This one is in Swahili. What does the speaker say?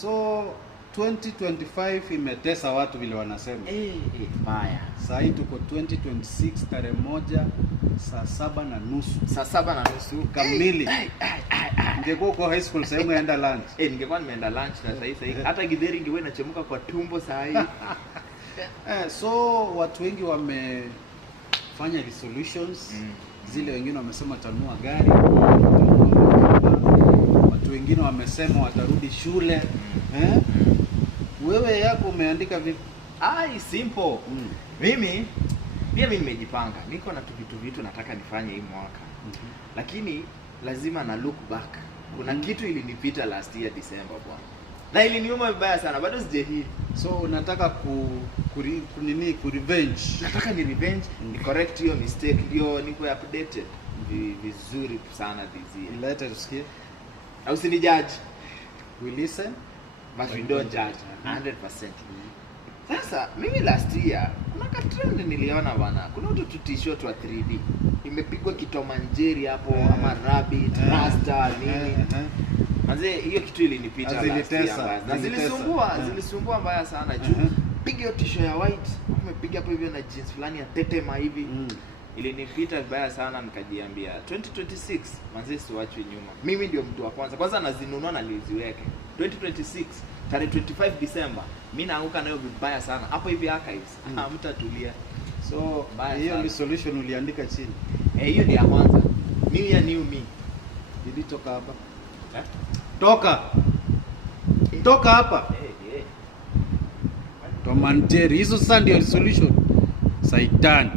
So 2025 imetesa watu vile wanasema. Mbaya. Sasa hii tuko 2026 tarehe 1 saa 7:30. Saa 7:30 kamili. Ningekuwa kwa high school sasa nimeenda lunch. Ningekuwa nimeenda lunch na sasa hivi hata githeri ingewe inachemka kwa tumbo saa hii. So watu wengi wamefanya resolutions. Zile wengine wamesema watanunua gari. Watu wengine wamesema watarudi shule. Wewe yako umeandika vipi? Simple. Mimi nimejipanga. Niko na vitu nataka nifanye hii mwaka. Lakini lazima na look back. Kuna kitu ilinipita last year December bwana. Na iliniuma vibaya sana. Bado sijahii. So unataka ku revenge. Nataka ni revenge, ni correct hiyo mistake, ndio niko updated vizuri sana this year. Let us tusikie. Au si ni judge. We listen but we don't judge 100%. Sasa mimi last year kuna ka trend niliona bana. Kuna watu t-shirt wa 3D. Imepigwa kitomanjeri hapo ama rabbit, rasta nini. Manze hiyo kitu ilinipita last year. Na zilisumbua mbaya sana juu. Piga hiyo t-shirt ya white, umepiga hapo hivyo na jeans fulani ya tetema hivi. Ilinipita vibaya sana, nikajiambia 2026 manze siwachwe nyuma. Mimi ndio mtu wa kwanza nazinunua na liziweke. 2026 tarehe 25 December mimi naanguka nayo vibaya sana. Hapo hivi archives mtatulia. So hiyo ni solution uliandika chini. Hiyo ni ya kwanza. New year new me. Ilitoka hapa. Toka hapa. Tomanteri hizo sasa ndio solution. Saitani.